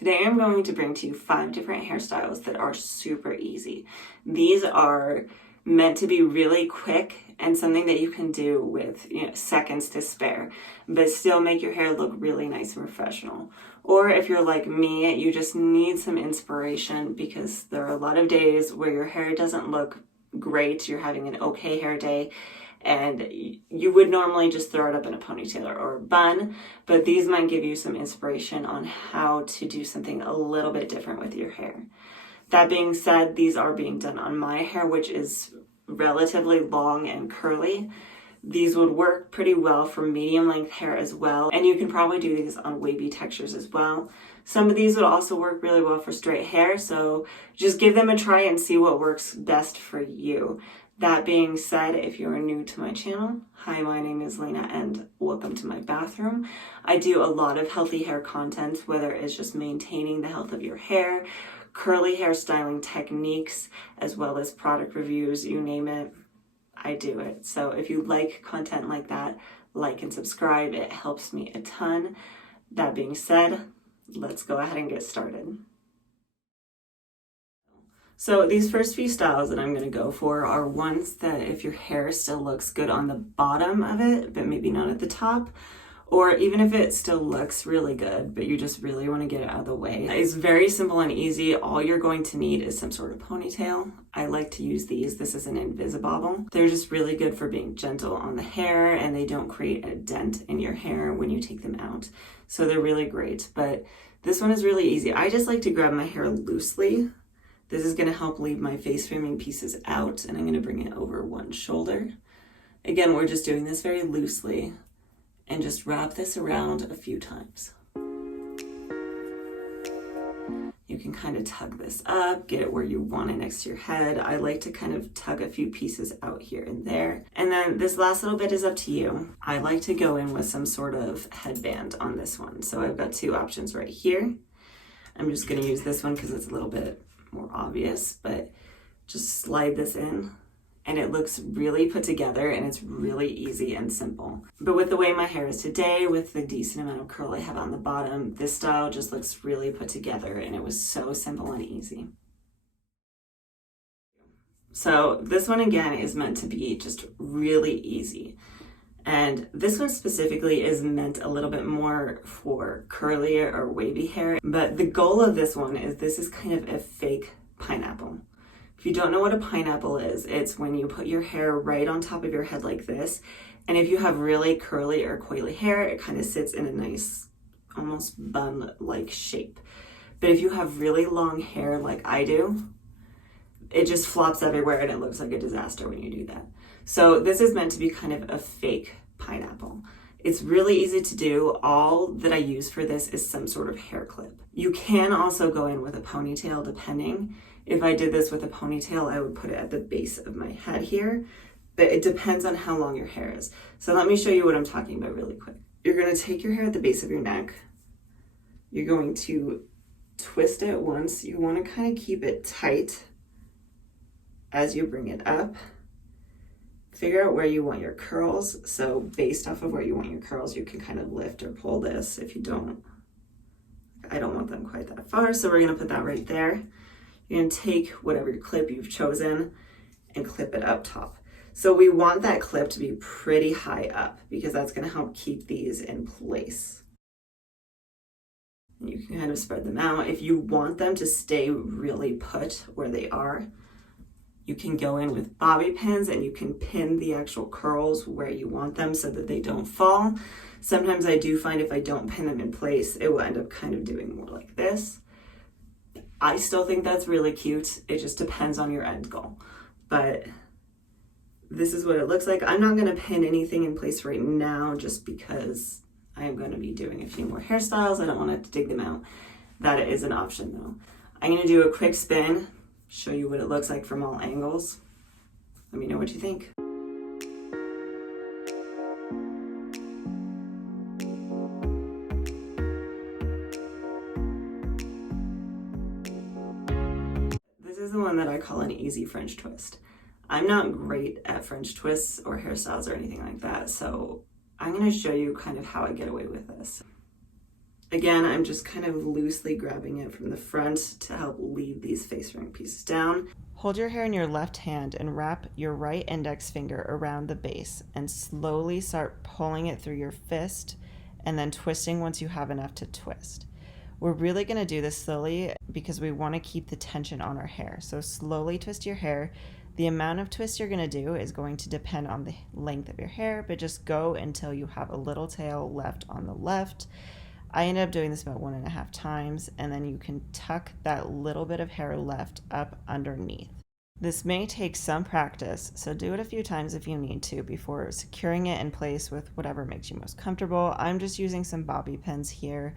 Today I'm going to bring to you 5 different hairstyles that are super easy. These are meant to be really quick and something that you can do with seconds to spare, but still make your hair look really nice and professional. Or if you're like me, you just need some inspiration because there are a lot of days where your hair doesn't look great, you're having an okay hair day, and you would normally just throw it up in a ponytail or a bun, but these might give you some inspiration on how to do something a little bit different with your hair. That being said, these are being done on my hair, which is relatively long and curly. These would work pretty well for medium length hair as well, and you can probably do these on wavy textures as well. Some of these would also work really well for straight hair, so just give them a try and see what works best for you. That being said, if you're new to my channel, hi, my name is Lena and welcome to my bathroom. I do a lot of healthy hair content, whether it's just maintaining the health of your hair, curly hair styling techniques, as well as product reviews, you name it, I do it. So if you like content like that, like and subscribe, it helps me a ton. That being said, let's go ahead and get started. So these first few styles that I'm going to go for are ones that if your hair still looks good on the bottom of it, but maybe not at the top, or even if it still looks really good, but you just really want to get it out of the way. It's very simple and easy. All you're going to need is some sort of ponytail. I like to use these. This is an Invisibobble. They're just really good for being gentle on the hair, and they don't create a dent in your hair when you take them out. So they're really great, but this one is really easy. I just like to grab my hair loosely. This is going to help leave my face framing pieces out, and I'm going to bring it over one shoulder. Again, we're just doing this very loosely, and just wrap this around a few times. You can kind of tug this up, get it where you want it next to your head. I like to kind of tug a few pieces out here and there. And then this last little bit is up to you. I like to go in with some sort of headband on this one. So I've got 2 options right here. I'm just going to use this one because it's a little bit more obvious, but just slide this in and it looks really put together and it's really easy and simple. But with the way my hair is today, with the decent amount of curl I have on the bottom, this style just looks really put together and it was so simple and easy. So this one again is meant to be just really easy. And this one specifically is meant a little bit more for curly or wavy hair. But the goal of this one is this is kind of a fake pineapple. If you don't know what a pineapple is, it's when you put your hair right on top of your head like this. And if you have really curly or coily hair, it kind of sits in a nice, almost bun-like shape. But if you have really long hair like I do, it just flops everywhere and it looks like a disaster when you do that. So this is meant to be kind of a fake pineapple. It's really easy to do. All that I use for this is some sort of hair clip. You can also go in with a ponytail depending. If I did this with a ponytail, I would put it at the base of my head here, but it depends on how long your hair is. So let me show you what I'm talking about really quick. You're going to take your hair at the base of your neck. You're going to twist it once. You want to kind of keep it tight as you bring it up. Figure out where you want your curls. So based off of where you want your curls, you can kind of lift or pull this. If you don't, I don't want them quite that far. So we're going to put that right there. You're going to take whatever clip you've chosen and clip it up top. So we want that clip to be pretty high up because that's going to help keep these in place. And you can kind of spread them out. If you want them to stay really put where they are, you can go in with bobby pins and you can pin the actual curls where you want them so that they don't fall. Sometimes I do find if I don't pin them in place, it will end up kind of doing more like this. I still think that's really cute. It just depends on your end goal. But this is what it looks like. I'm not going to pin anything in place right now just because I am going to be doing a few more hairstyles. I don't want to have to dig them out. That is an option though. I'm going to do a quick spin, show you what it looks like from all angles. Let me know what you think. This is the one that I call an easy French twist. I'm not great at French twists or hairstyles or anything like that, so I'm going to show you kind of how I get away with this. Again, I'm just kind of loosely grabbing it from the front to help lead these face ring pieces down. Hold your hair in your left hand and wrap your right index finger around the base and slowly start pulling it through your fist and then twisting once you have enough to twist. We're really going to do this slowly because we want to keep the tension on our hair. So slowly twist your hair. The amount of twist you're going to do is going to depend on the length of your hair, but just go until you have a little tail left on the left. I ended up doing this about 1.5 times, and then you can tuck that little bit of hair left up underneath. This may take some practice, so do it a few times if you need to before securing it in place with whatever makes you most comfortable. I'm just using some bobby pins here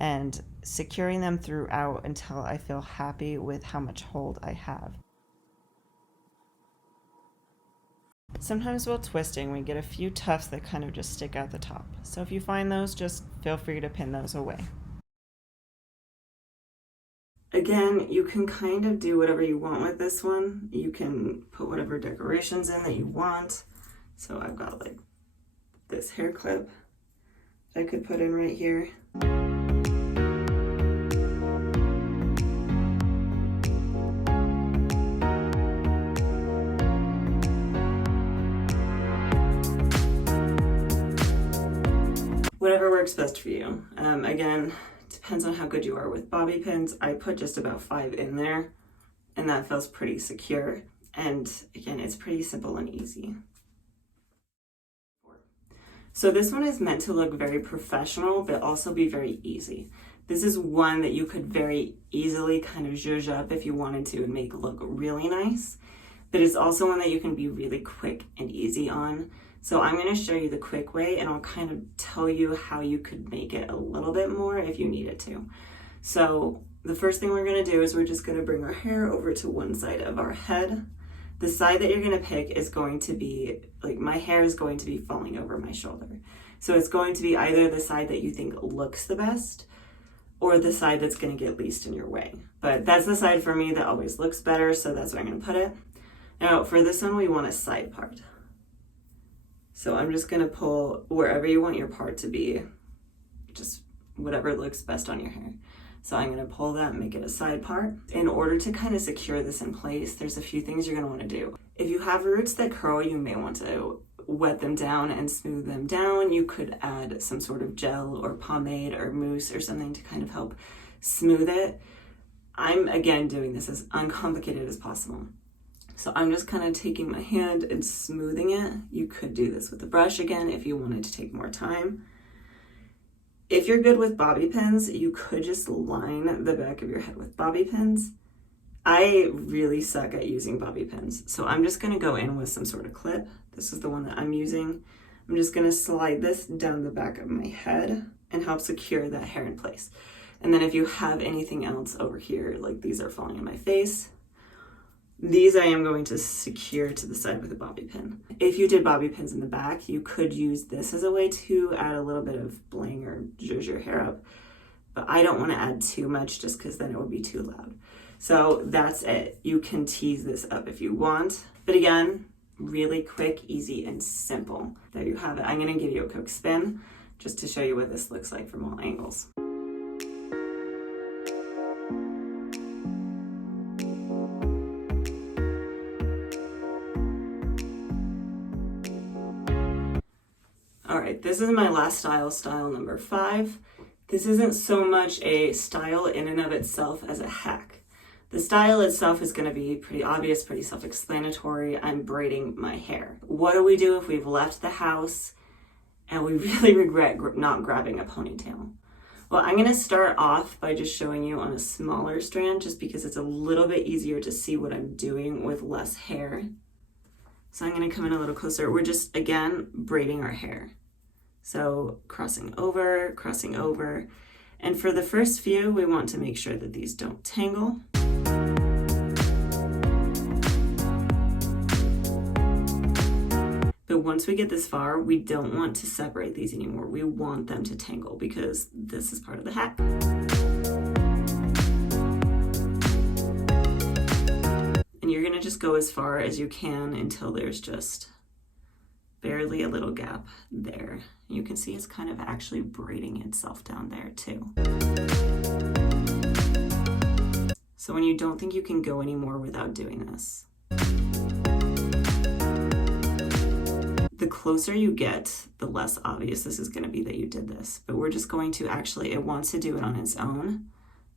and securing them throughout until I feel happy with how much hold I have. Sometimes while twisting, we get a few tufts that kind of just stick out the top. So if you find those, just feel free to pin those away. Again, you can kind of do whatever you want with this one. You can put whatever decorations in that you want. So I've got like this hair clip that I could put in right here. Whatever works best for you. Again, depends on how good you are with bobby pins. I put just about 5 in there, and that feels pretty secure. And again, it's pretty simple and easy. So this one is meant to look very professional, but also be very easy. This is one that you could very easily kind of zhuzh up if you wanted to and make look really nice. But it's also one that you can be really quick and easy on. So I'm going to show you the quick way, and I'll kind of tell you how you could make it a little bit more if you needed to. So the first thing we're going to do is we're just going to bring our hair over to one side of our head. The side that you're going to pick is going to be, like, my hair is going to be falling over my shoulder. So it's going to be either the side that you think looks the best or the side that's going to get least in your way. But that's the side for me that always looks better, so that's where I'm going to put it. Now for this one, we want a side part. So I'm just going to pull wherever you want your part to be, just whatever looks best on your hair. So I'm going to pull that and make it a side part. In order to kind of secure this in place, there's a few things you're going to want to do. If you have roots that curl, you may want to wet them down and smooth them down. You could add some sort of gel or pomade or mousse or something to kind of help smooth it. I'm, again, doing this as uncomplicated as possible. So I'm just kind of taking my hand and smoothing it. You could do this with a brush again if you wanted to take more time. If you're good with bobby pins, you could just line the back of your head with bobby pins. I really suck at using bobby pins, so I'm just going to go in with some sort of clip. This is the one that I'm using. I'm just going to slide this down the back of my head and help secure that hair in place. And then if you have anything else over here, like these are falling in my face, these I am going to secure to the side with a bobby pin. If you did bobby pins in the back, you could use this as a way to add a little bit of bling or zhuzh your hair up. But I don't want to add too much just because then it would be too loud. So that's it. You can tease this up if you want. But again, really quick, easy, and simple. There you have it. I'm going to give you a quick spin just to show you what this looks like from all angles. All right, this is my last style, style number 5. This isn't so much a style in and of itself as a hack. The style itself is going to be pretty obvious, pretty self-explanatory. I'm braiding my hair. What do we do if we've left the house and we really regret not grabbing a ponytail? Well, I'm going to start off by just showing you on a smaller strand just because it's a little bit easier to see what I'm doing with less hair. So I'm going to come in a little closer. We're just, again, braiding our hair. So crossing over, and for the first few, we want to make sure that these don't tangle. But once we get this far, we don't want to separate these anymore. We want them to tangle because this is part of the hack. And you're gonna just go as far as you can until there's just barely a little gap there. You can see it's kind of actually braiding itself down there too. So when you don't think you can go anymore without doing this, the closer you get, the less obvious this is going to be that you did this. But we're just going to actually, it wants to do it on its own.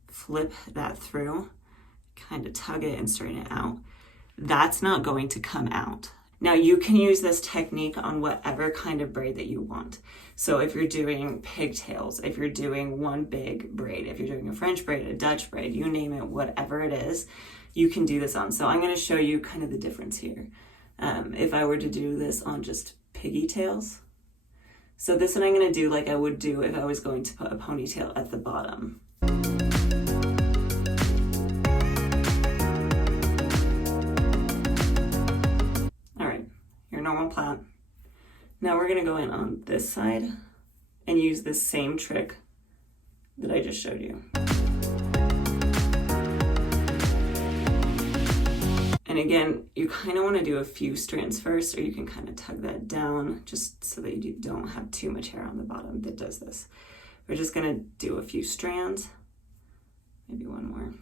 Flip that through, kind of tug it and straighten it out. That's not going to come out. Now you can use this technique on whatever kind of braid that you want. So if you're doing pigtails, if you're doing one big braid, if you're doing a French braid, a Dutch braid, you name it, whatever it is, you can do this on. So I'm going to show you kind of the difference here. If I were to do this on just piggytails. So this one I'm going to do like I would do if I was going to put a ponytail at the bottom. Normal plait. Now we're going to go in on this side and use the same trick that I just showed you. And again, you kind of want to do a few strands first, or you can kind of tug that down just so that you don't have too much hair on the bottom that does this. We're just going to do a few strands, maybe one more.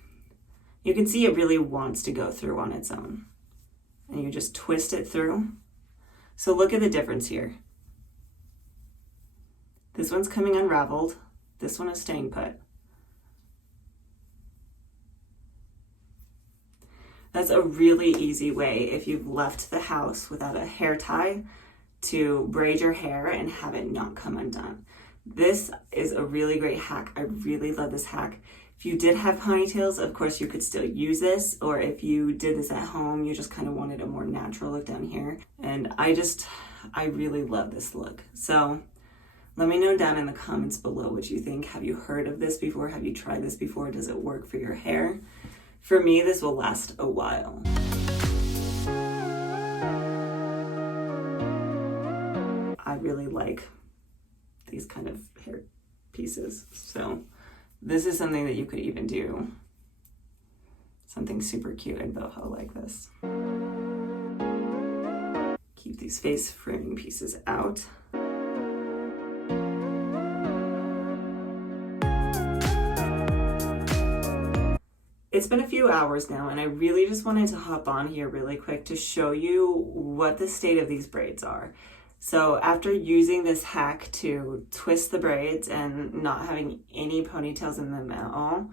You can see it really wants to go through on its own, and you just twist it through. So look at the difference here. This one's coming unraveled. This one is staying put. That's a really easy way if you've left the house without a hair tie to braid your hair and have it not come undone. This is a really great hack. I really love this hack. If you did have ponytails, of course you could still use this, or if you did this at home, you just kind of wanted a more natural look down here. And I really love this look. So let me know down in the comments below what you think. Have you heard of this before? Have you tried this before? Does it work for your hair? For me, this will last a while. I really like these kind of hair pieces. So this is something that you could even do something super cute and boho like this. Keep these face framing pieces out. It's been a few hours now, and I really just wanted to hop on here really quick to show you what the state of these braids are. So after using this hack to twist the braids and not having any ponytails in them at all,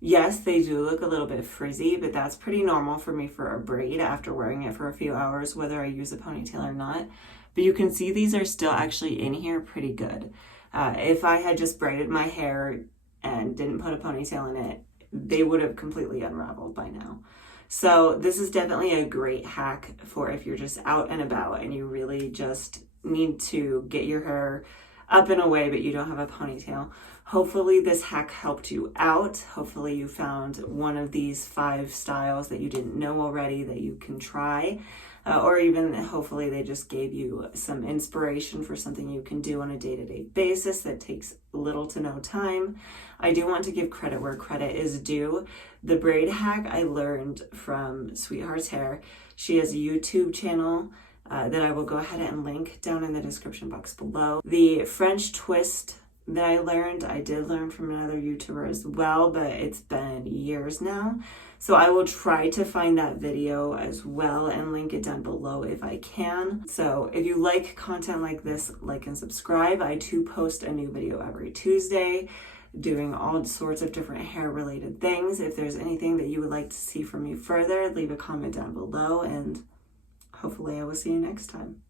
yes, they do look a little bit frizzy, but that's pretty normal for me for a braid after wearing it for a few hours, whether I use a ponytail or not. But you can see these are still actually in here pretty good. If I had just braided my hair and didn't put a ponytail in it, they would have completely unraveled by now. So this is definitely a great hack for if you're just out and about and you really just need to get your hair up and away, but you don't have a ponytail. Hopefully this hack helped you out. Hopefully you found one of these 5 styles that you didn't know already that you can try. Or even hopefully they just gave you some inspiration for something you can do on a day-to-day basis that takes little to no time. I do want to give credit where credit is due. The braid hack I learned from Sweetheart's Hair. She has a YouTube channel that I will go ahead and link down in the description box below. The French twist that I did learn from another YouTuber as well, but it's been years now. So I will try to find that video as well and link it down below if I can. So if you like content like this, like and subscribe. I do post a new video every Tuesday doing all sorts of different hair related things. If there's anything that you would like to see from me further, leave a comment down below and hopefully I will see you next time.